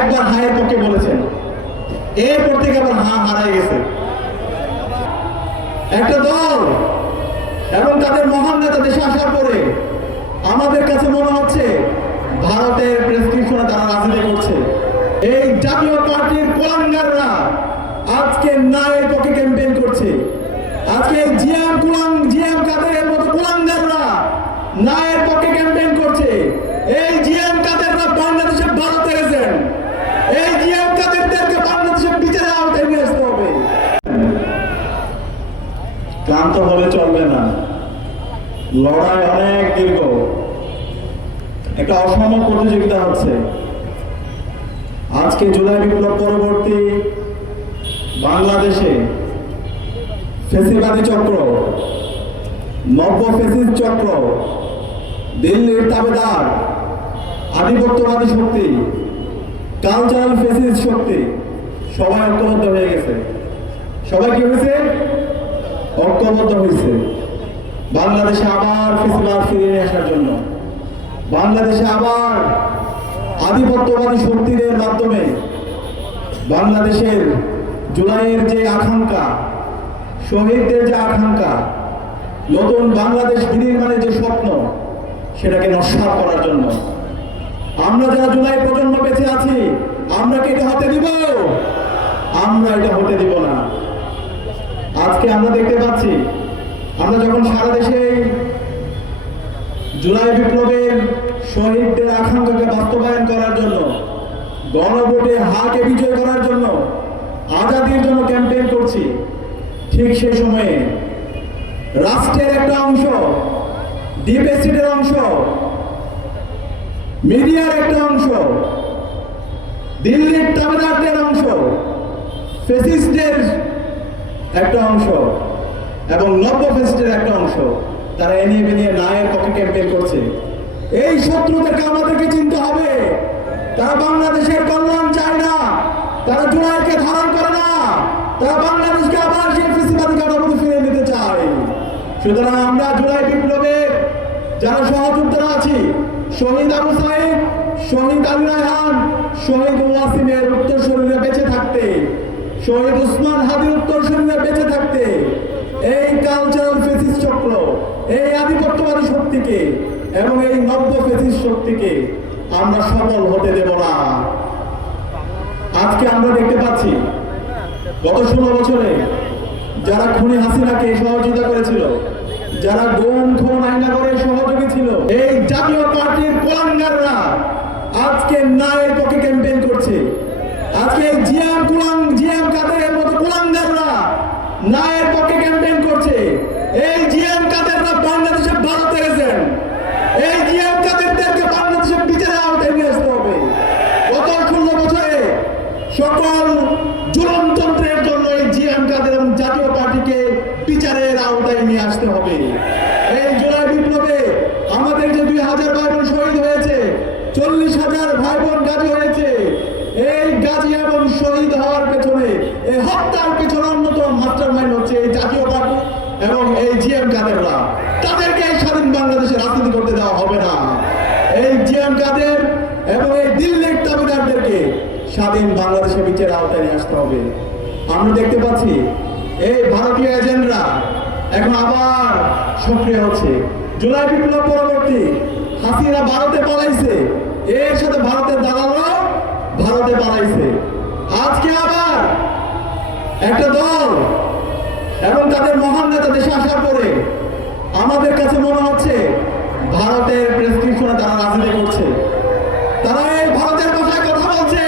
একবার হায়ের পক্ষে বলেছেন, এরপর থেকে আবার হারাই গেছে। একটা দল এবং তাদের মহান নেতা দেশে আসার পরে আমাদের কাছে মনে হচ্ছে ভারতের প্রেসক্রিপশনে তারা রাজনীতি করছে। এই জাতীয় পার্টির কুলাঙ্গাররা আজকে নায়ের পক্ষে ক্যাম্পেইন করছে। আজকে জিএম কাদেরের মতো কুলাঙ্গাররা নায়ের পক্ষে ক্যাম্পেইন করছে। এই জিএম কাদেররা বাংলাদেশে ভারতে গেছেন। এই জিএম কাদেরদেরকে বাংলাদেশের বিচারের আওতায় নিয়ে আসতে হবে। ক্লান্ত হলে চলবে না, লড়াই অনেক দীর্ঘ, একটা অসম প্রতিযোগিতা হচ্ছে। আজকে জুলাই বিপ্লব পরবর্তী বাংলাদেশে ফ্যাসিবাদী চক্র, নব্য ফ্যাসিস্ট চক্র, দিল্লির তাবেদার, আধিপত্যবাদী শক্তি, কালচারাল ফ্যাসিস্ট শক্তি সবাই ঐক্যবদ্ধ হয়ে গেছে। সবাই কি হয়েছে? ঐক্যবদ্ধ হয়েছে বাংলাদেশে আবার ফ্যাসিবাদ ফিরিয়ে আসার জন্য, বাংলাদেশে আবার আধিপত্যবাদী শক্তিদের মাধ্যমে বাংলাদেশের জুলাইয়ের যে আকাঙ্ক্ষা, শহীদদের যে আকাঙ্ক্ষা, নতুন বাংলাদেশ বিনির্মাণের যে স্বপ্ন, সেটাকে নস্যাৎ করার জন্য। আমরা যারা জুলাই প্রজন্ম বেঁচে আছি, আমরা কি এটা হতে দিব? আমরা এটা হতে দিব না। আজকে আমরা দেখতে পাচ্ছি, আমরা যখন সারা দেশে জুলাই বিপ্লবের শহীদদের আকাঙ্ক্ষাকে বাস্তবায়ন করার জন্য, গণভোটে হাকে বিজয় করার জন্য, আজাদির জন্য ক্যাম্পেইন করছি, ঠিক সেই সময়ে রাষ্ট্রের একটা অংশ, ডিপ স্টেটের অংশ, মিডিয়ার একটা অংশ, দিল্লির তাবেদারদের অংশ, ফ্যাসিস্টদের একটা অংশ এবং নব্য ফ্যাসিস্টের একটা অংশ, তারা এনিয়ে বেনিয়ে নায়ের পক্ষে ক্যাম্পেইন করছে। এই শত্রুদেরকে আমাদেরকে চিনতে হবে। তারা বাংলাদেশের কল্যাণ চায় না, তারা জুলাইকে ধারণ করে না, তারা বাংলাদেশকে আবার সেই ফ্যাসিবাদী কাঠামোতে ফিরে নিতে চায়। সুতরাং আমরা জুলাই বিপ্লবের যারা সহযোদ্ধারা আছি, শহীদ আবু সাইদ, শহীদ আলী রায়হান, শহীদ ওয়াসিমের উত্তর শরীরে বেঁচে থাকতে, শহীদ উসমান হাদির উত্তর শরীরে বেঁচে থাকতে এই কালচারাল ফ্যাসিস্ট চক্র, এই আধিপত্যবাদী শক্তিকে এবং এই নব্য ফ্যাসিস্ট শক্তিকে আমরা সফল হতে দেব না। আজকে আমরা দেখতে পাচ্ছি গত 16 বছরে যারা খুনি হাসিনাকে সহযোগিতা করেছিল, যারা গুম খুন আইনাগরের সহযোগী ছিল, এই জাতীয় পার্টির কুলাঙ্গাররা আজকে নায়ের পক্ষে ক্যাম্পেইন করছে। আজকে জিএম কাদেরের মতো কুলাঙ্গাররা নায়ের পক্ষে ক্যাম্পেইন করছে। এই জিএম কাদেররা বাংলাদেশে ভারতে গেছেন। এই জিএম কাদেরদেরকে বাংলাদেশের বিচারের আওতায় নিয়ে আসতে হবে। গত 16 বছরে সকল জুলুমতন্ত্রের জন্য এই জিএম কাদের এবং জাতীয় পার্টিকে বিচারের আওতায় নিয়ে আসতে হবে। এই জুলাই বিপ্লবে আমাদের যে 2000 ভাই বোন শহীদ হয়েছে, 40,000 ভাই বোন গাজী হয়েছে। এই গাজী এবং শহীদ হওয়ার পেছনে, এই হত্যার পেছনে অন্যতম মাস্টার মাইন্ড হচ্ছে এই জাতীয় পার্টি এবং এই জিএম কাদেররা। তাদেরকে এই স্বাধীন বাংলাদেশে রাজনীতি করতে দেওয়া হবে না। এই জিএম কাদের এবং এই দিল্লির তাবেদারদেরকে স্বাধীন বাংলাদেশের বিচারের আওতায় নিয়ে আসতে হবে। আমরা দেখতে পাচ্ছি এই ভারতীয় এজেন্টরা এখন আবার সক্রিয় হচ্ছে। জুলাই বিপ্লব পরবর্তী হাসিনা ভারতে পালাইছে, এর সাথে ভারতের দালালরাও ভারতে পালাইছে। আজকে আবার একটা দল এবং তাদের মহান নেতা দেশে আসার পরে আমাদের কাছে মনে হচ্ছে ভারতের প্রেসক্রিপশনে তারা রাজনীতি করছে। তারা এই ভারতের ভাষায় কথা বলছে।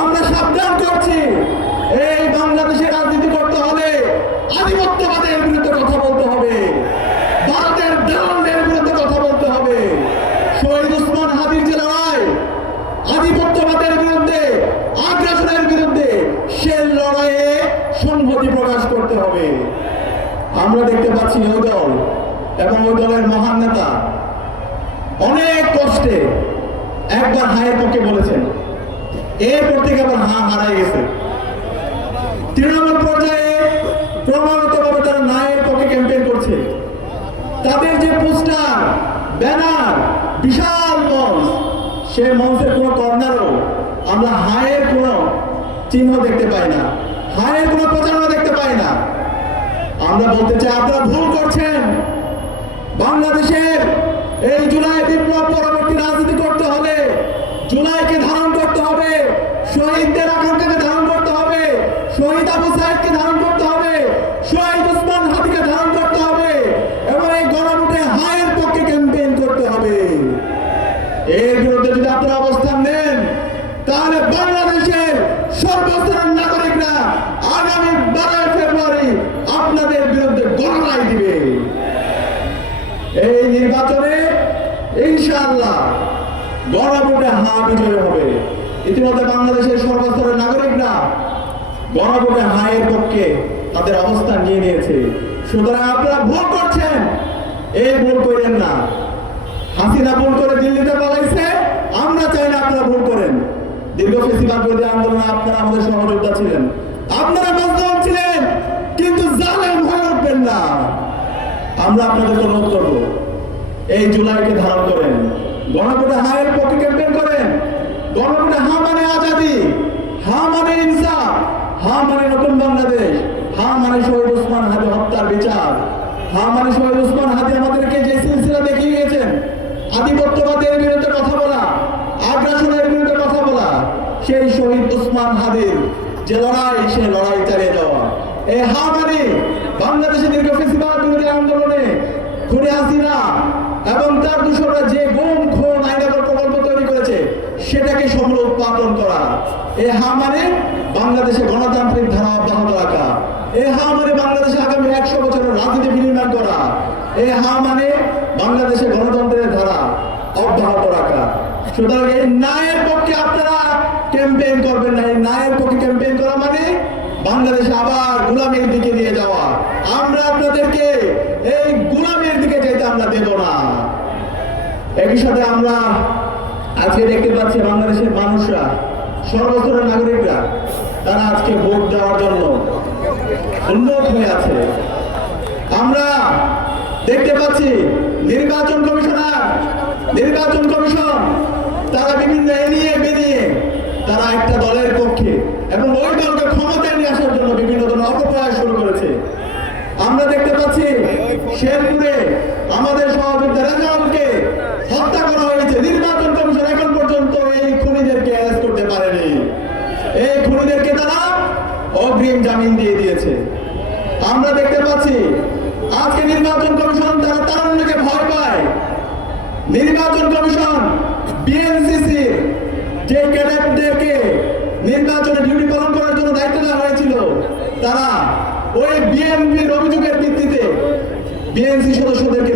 আমরা সাবধান করছি, এই বাংলাদেশে রাজনীতি করতে হলে আধিপত্যবাদের বিরুদ্ধে কথা বলতে হবে, ভারতের দালালদের বিরুদ্ধে কথা বলতে হবে। শহীদ উসমান হাদির যে লড়াই, আধিপত্যবাদের বিরুদ্ধে, আগ্রাসনের বিরুদ্ধে, সে লড়াইয়ে সংহতি প্রকাশ করতে হবে। আমরা দেখতে পাচ্ছি ওই দল এবং ওই দলের মহান নেতা অনেক কষ্টে একবার হায়ের পক্ষে বলেছেন, এরপর থেকে আবার হারাই গেছে। তৃণমূল পর্যায়ে ক্রমাগতভাবে তারা নায়ের পক্ষে ক্যাম্পেইন করছে। তাদের যে পোস্টার, ব্যানার, বিশাল মঞ্চ, সে মঞ্চের কোনো কর্নারও আমরা হায়ের কোনো চিহ্ন দেখতে পাই না, হায়ের কোনো প্রচারণা দেখতে পাই না। আমরা বলতে চাই আপনারা ভুল করছেন। বাংলাদেশের এই জুলাই বিপ্লব পরবর্তী রাজনীতি করতে হলে জুলাইকে ধারণ করতে হবে, শহীদদের আকাঙ্ক্ষাকে ধারণ করতে হবে, শহীদ আবু সাইদকে ধারণ করতে হবে, শহীদ ওসমান হাদিকে ধারণ করতে হবে এবং এই গণভোটে হায়ের পক্ষে ক্যাম্পেইন করতে হবে। এর বিরুদ্ধে যদি আপনারা অবস্থান নেন তাহলে বাংলাদেশের সর্বস্তরের নাগরিকরা আগামী 12 ফেব্রুয়ারি আপনাদের বিরুদ্ধে গণরায় দিবে। এই নির্বাচনে ইনশাআল্লাহ গণভোটে হা বিজয় হবে। ইতিমধ্যে বাংলাদেশের সর্বস্তরের নাগরিকরা গণভোটে হায়ের পক্ষে তাদের অবস্থান নিয়ে নিয়েছে। সুতরাং আপনারা ভুল করছেন, এই ভুল করেন না। হাসিনা ভুল করে দিল্লিতে পালাইছে, আমরা চাই না আপনারা ভুল করেন। দীর্ঘ ফেসিবাদ বিরোধী আন্দোলনে আপনারা আমাদের সহযোদ্ধা ছিলেন, আপনারা মজলুম ছিলেন, কিন্তু জালেম হয়ে উঠবেন না। আমরা আপনাদেরকে অনুরোধ করব, এই জুলাইকে ধারণ করেন, গণভোটে হায়ের পক্ষে ক্যাম্পেইন করেন। গণভোটে হা মানে আজাদি, হা মানে ইনসাফ, হা মানে নতুন বাংলাদেশ, হা মানে শহীদ ওসমান হাদি হত্যার বিচার, হা মানে শহীদ ওসমান হাদি আমাদেরকে যে সিলসিলা দেখিয়ে গেছেন, আধিপত্যবাদের বিরুদ্ধে কথা বলা, আগ্রাসনের বিরুদ্ধে কথা বলা, সেই শহীদ ওসমান হাদির যে লড়াই, সেই লড়াই চালিয়ে যাওয়া। এই হা মানে বাংলাদেশে দীর্ঘ ফেসিবাদ বিরোধী আন্দোলনে খুনি হাসিনা এবং তার দূষণরা যে গুম খুন আইনাগর প্রকল্প তৈরি করেছে সেটাকে সমূল উৎপাদন করা। এই হা মানে বাংলাদেশে গণতান্ত্রিক ধারা অব্যাহত রাখা। এই হা মানে বাংলাদেশে আগামী 100 বছরের রাজনীতি বিনির্মাণ করা। এই হা মানে বাংলাদেশে গণতন্ত্রের ধারা অব্যাহত রাখা। সুতরাং এই ন্যায়ের পক্ষে আপনারা ক্যাম্পেইন করবেন না। এই ন্যায়ের পক্ষে ক্যাম্পেইন করা মানে বাংলাদেশে আবার গোলামীর দিকে নিয়ে যাওয়া। আমরা আপনাদেরকে এই গোলামীর দিকে যেতে আমরা দেব না। একই সাথে আমরা আজকে দেখতে পাচ্ছি বাংলাদেশের মানুষরা, সর্বস্তরের নাগরিকরা, তারা আজকে ভোট দেওয়ার জন্য উন্নত হয়ে আছে। আমরা দেখতে পাচ্ছি নির্বাচন কমিশন তারা বিভিন্ন এনিয়ে বেরিয়ে তারা একটা দলের পক্ষে এবং ওই দলকে ক্ষমতায় নিয়ে আসার জন্য বিভিন্ন ধরনের অপপ্রয়াস শুরু করেছে। আমরা দেখতে পাচ্ছি শেরপুরে আমাদের সহযোদ্ধা রেজাউলকে হত্যা করা হয়েছে। নির্বাচন কমিশন এখন পর্যন্ত এই খুনিদেরকে অ্যারেস্ট করতে পারেনি। এই খুনিদেরকে তারা অগ্রিম জামিন দিয়ে দিয়েছে। আমরা দেখতে পাচ্ছি আজকে নির্বাচন কমিশন তারা তারুণ্যকে ভয় পায়। নির্বাচন কমিশন বিএনসিসি যে ক্যাডেটদেরকে নির্বাচনে ডিউটি পালন করার জন্য দায়িত্ব দেওয়া হয়েছিল, তারা ওই বিএনপির অভিযোগের ভিত্তিতে বিএনসি সদস্যদেরকে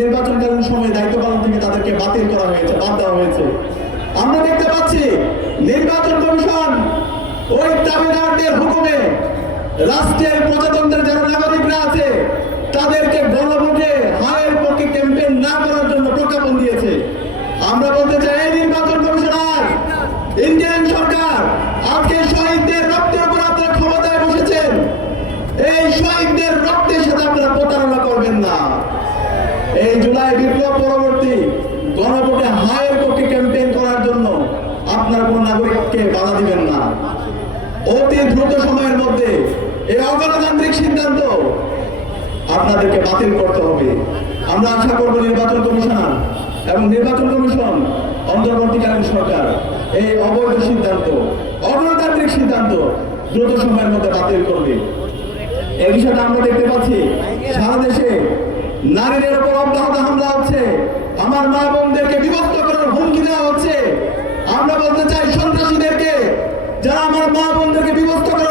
নির্বাচনকালীন সময়ে দায়িত্ব পালন থেকে তাদেরকে বাতিল করা হয়েছে, বাদ দেওয়া হয়েছে। আমরা দেখতে পাচ্ছি নির্বাচন কমিশন ওই দাবিদারদের হুকুমে রাষ্ট্রের প্রজাতন্ত্রের যারা নাগরিকরা আছে তাদেরকে গণভোটে হায়ের পক্ষে ক্যাম্পেইন না করার জন্য প্রজ্ঞাপন দিয়েছে। আমরা বলতে চাই এই নির্বাচন কমিশনার, ইন্ডিয়ান সরকার আজকে শহীদদের রক্তের উপর আপনারা ক্ষমতায় বসেছেন। এই শহীদদের রক্তের সাথে আপনারা প্রতারণা করবেন না। এই জুলাই বিপ্লব পরবর্তী গণভোটে হায়ের পক্ষে ক্যাম্পেইন করার জন্য আপনারা কোন নাগরিককে বাধা দিবেন না। অতি দ্রুত সময়ের মধ্যে এই অগণতান্ত্রিক সিদ্ধান্ত আপনাদেরকে বাতিল করতে হবে। আমরা আশা করব নির্বাচন কমিশনার এবং নির্বাচন কমিশন, অন্তর্বর্তীকালীন সরকার এই অবৈধ সিদ্ধান্ত, অগণতান্ত্রিক সিদ্ধান্ত দ্রুত সময়ের মধ্যে বাতিল করবে। এই বিষয়টা আমরা দেখতে পাচ্ছি সারা দেশে নারীদের উপর অব্যাহত হামলা হচ্ছে, আমার মা বোনদেরকে বিভক্ত করার হুমকি দেওয়া হচ্ছে। আমরা বলতে চাই সন্ত্রাসীদেরকে, যারা আমার মা বোনদেরকে বিভক্ত করার